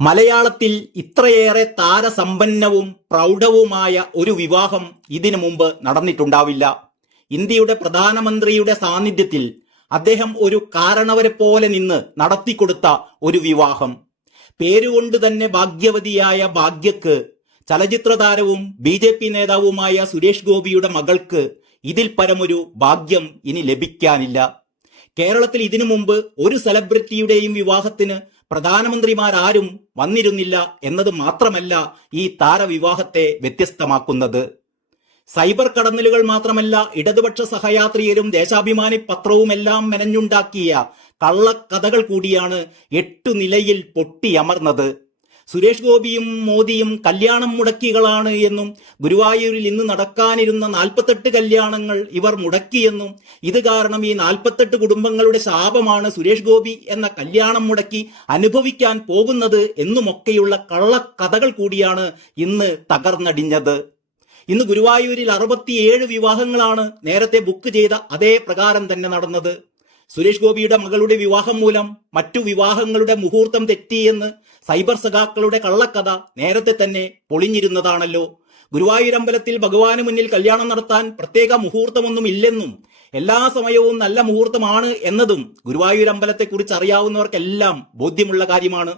മലയാളത്തിൽ ഇത്രയേറെ താരസമ്പന്നവും പ്രൗഢവുമായ ഒരു വിവാഹം ഇതിനു മുമ്പ് നടന്നിട്ടുണ്ടാവില്ല. ഇന്ത്യയുടെ പ്രധാനമന്ത്രിയുടെ സാന്നിധ്യത്തിൽ അദ്ദേഹം ഒരു കാരണവരെ പോലെ നിന്ന് നടത്തിക്കൊടുത്ത ഒരു വിവാഹം. പേരുകൊണ്ട് തന്നെ ഭാഗ്യവതിയായ ഭാഗ്യക്ക് ചലച്ചിത്ര താരവും BJP നേതാവുമായ സുരേഷ് ഗോപിയുടെ മകൾക്ക് ഇതിൽ പരമൊരു ഭാഗ്യം ഇനി ലഭിക്കാനില്ല. കേരളത്തിൽ ഇതിനു മുമ്പ് ഒരു സെലിബ്രിറ്റിയുടെയും വിവാഹത്തിന് പ്രധാനമന്ത്രിമാരാരും വന്നിരുന്നില്ല എന്നത് മാത്രമല്ല ഈ താരവിവാഹത്തെ വ്യത്യസ്തമാക്കുന്നത്. സൈബർ കടന്നലുകൾ മാത്രമല്ല, ഇടതുപക്ഷ സഹയാത്രികരും ദേശാഭിമാനി പത്രവുമെല്ലാം മെനഞ്ഞുണ്ടാക്കിയ കള്ളക്കഥകൾ കൂടിയാണ് 8 നിലയിൽ പൊട്ടിയമർന്നത്. സുരേഷ് ഗോപിയും മോദിയും കല്യാണം മുടക്കികളാണ് എന്നും ഗുരുവായൂരിൽ ഇന്ന് നടക്കാനിരുന്ന 48 കല്യാണങ്ങൾ ഇവർ മുടക്കിയെന്നും ഇത് കാരണം ഈ 48 കുടുംബങ്ങളുടെ ശാപമാണ് സുരേഷ് ഗോപി എന്ന കല്യാണം മുടക്കി അനുഭവിക്കാൻ പോകുന്നത് എന്നുമൊക്കെയുള്ള കള്ളക്കഥകൾ കൂടിയാണ് ഇന്ന് തകർന്നടിഞ്ഞത്. ഇന്ന് ഗുരുവായൂരിൽ 67 വിവാഹങ്ങളാണ് നേരത്തെ ബുക്ക് ചെയ്ത അതേ പ്രകാരം തന്നെ നടന്നത്. സുരേഷ് ഗോപിയുടെ മകളുടെ വിവാഹം മൂലം മറ്റു വിവാഹങ്ങളുടെ മുഹൂർത്തം തെറ്റിയെന്ന് സൈബർ സഖാക്കളുടെ കള്ളക്കഥ നേരത്തെ തന്നെ പൊളിഞ്ഞിരുന്നതാണല്ലോ. ഗുരുവായൂരമ്പലത്തിൽ ഭഗവാന് മുന്നിൽ കല്യാണം നടത്താൻ പ്രത്യേക മുഹൂർത്തമൊന്നും ഇല്ലെന്നും എല്ലാ സമയവും നല്ല മുഹൂർത്തമാണ് എന്നതും ഗുരുവായൂരമ്പലത്തെക്കുറിച്ച് അറിയാവുന്നവർക്കെല്ലാം ബോധ്യമുള്ള കാര്യമാണ്.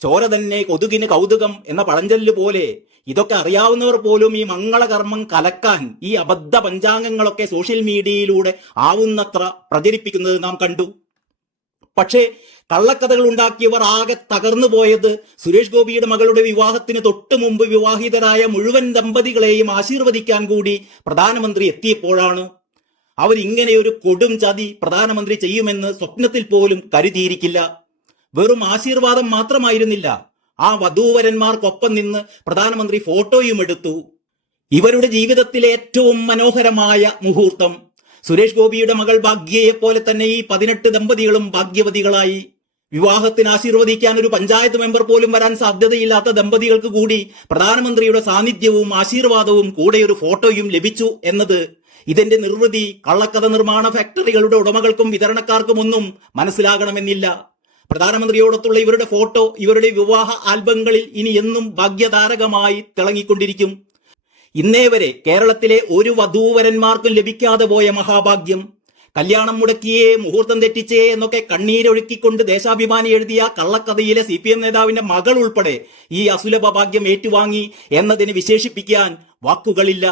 ചോര തന്നെ കൊതുകിന് കൗതുകം എന്ന പഴഞ്ചൊല്ല് പോലെ ഇതൊക്കെ അറിയാവുന്നവർ പോലും ഈ മംഗളകർമ്മം കലക്കാൻ ഈ അബദ്ധ പഞ്ചാംഗങ്ങളൊക്കെ സോഷ്യൽ മീഡിയയിലൂടെ ആവുന്നത്ര പ്രചരിപ്പിക്കുന്നത് നാം കണ്ടു. പക്ഷേ കള്ളക്കഥകൾ ഉണ്ടാക്കിയവർ ആകെ തകർന്നു പോയത് സുരേഷ് ഗോപിയുടെ മകളുടെ വിവാഹത്തിന് തൊട്ടു മുമ്പ് വിവാഹിതരായ മുഴുവൻ ദമ്പതികളെയും ആശീർവദിക്കാൻ കൂടി പ്രധാനമന്ത്രി എത്തിയപ്പോഴാണ്. അവരിങ്ങനെ ഒരു കൊടും ചതി പ്രധാനമന്ത്രി ചെയ്യുമെന്ന് സ്വപ്നത്തിൽ പോലും കരുതിയിരിക്കില്ല. വെറും ആശീർവാദം മാത്രമായിരുന്നില്ല, ആ വധൂവരന്മാർക്കൊപ്പം നിന്ന് പ്രധാനമന്ത്രി ഫോട്ടോയും എടുത്തു. ഇവരുടെ ജീവിതത്തിലെ ഏറ്റവും മനോഹരമായ മുഹൂർത്തം. സുരേഷ് ഗോപിയുടെ മകൾ ഭാഗ്യയെ പോലെ തന്നെ ഈ 18 ദമ്പതികളും ഭാഗ്യവതികളായി. വിവാഹത്തിന് ആശീർവദിക്കാൻ ഒരു പഞ്ചായത്ത് മെമ്പർ പോലും വരാൻ സാധ്യതയില്ലാത്ത ദമ്പതികൾക്ക് കൂടി പ്രധാനമന്ത്രിയുടെ സാന്നിധ്യവും ആശീർവാദവും കൂടെ ഒരു ഫോട്ടോയും ലഭിച്ചു എന്നത് ഇതിന്റെ നിർവൃതി കള്ളക്കഥ നിർമ്മാണ ഫാക്ടറികളുടെ ഉടമകൾക്കും വിതരണക്കാർക്കുമൊന്നും മനസ്സിലാകണമെന്നില്ല. പ്രധാനമന്ത്രിയോടൊത്തുള്ള ഇവരുടെ ഫോട്ടോ ഇവരുടെ വിവാഹ ആൽബങ്ങളിൽ ഇനി എന്നും ഭാഗ്യതാരകമായി തിളങ്ങിക്കൊണ്ടിരിക്കും. ഇന്നേ വരെ കേരളത്തിലെ ഒരു വധൂവരന്മാർക്കും ലഭിക്കാതെ പോയ മഹാഭാഗ്യം. കല്യാണം മുടക്കിയേ, മുഹൂർത്തം തെറ്റിച്ചേ എന്നൊക്കെ കണ്ണീരൊഴുക്കിക്കൊണ്ട് ദേശാഭിമാനി എഴുതിയ കള്ളക്കഥയിലെ CPM നേതാവിന്റെ മകൾ ഉൾപ്പെടെ ഈ അസുലഭ ഭാഗ്യം ഏറ്റുവാങ്ങി എന്നതിന് വിശേഷിപ്പിക്കാൻ വാക്കുകളില്ല.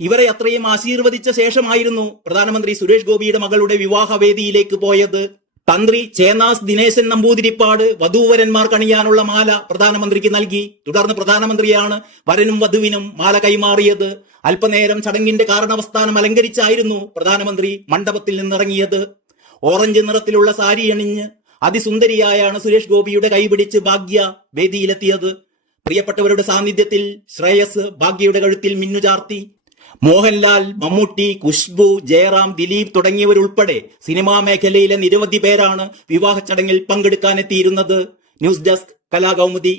ഇവരെ അത്രയും ആശീർവദിച്ച ശേഷമായിരുന്നു പ്രധാനമന്ത്രി സുരേഷ് ഗോപിയുടെ മകളുടെ വിവാഹവേദിയിലേക്ക് പോയത്. തന്ത്രി ചേന്നാസ് ദിനേശൻ നമ്പൂതിരിപ്പാട് വധൂവരന്മാർക്ക് അണിയാനുള്ള മാല പ്രധാനമന്ത്രിക്ക് നൽകി. തുടർന്ന് പ്രധാനമന്ത്രിയാണ് വരനും വധുവിനും മാല കൈമാറിയത്. അല്പനേരം ചടങ്ങിന്റെ കാരണവസ്ഥാനം അലങ്കരിച്ചായിരുന്നു പ്രധാനമന്ത്രി മണ്ഡപത്തിൽ നിന്നിറങ്ങിയത്. ഓറഞ്ച് നിറത്തിലുള്ള സാരി അണിഞ്ഞ് അതിസുന്ദരിയായാണ് സുരേഷ് ഗോപിയുടെ കൈപിടിച്ച് ഭാഗ്യ വേദിയിലെത്തിയത്. പ്രിയപ്പെട്ടവരുടെ സാന്നിധ്യത്തിൽ ശ്രേയസ് ഭാഗ്യയുടെ കഴുത്തിൽ മിന്നുചാർത്തി. മോഹൻലാൽ, മമ്മൂട്ടി, ഖുശ്ബു, ജയറാം, ദിലീപ് തുടങ്ങിയവരുൾപ്പെടെ സിനിമാ മേഖലയിലെ നിരവധി പേരാണ് വിവാഹ ചടങ്ങിൽ പങ്കെടുക്കാനെത്തിയിരുന്നത്. News desk Kalakaumudi.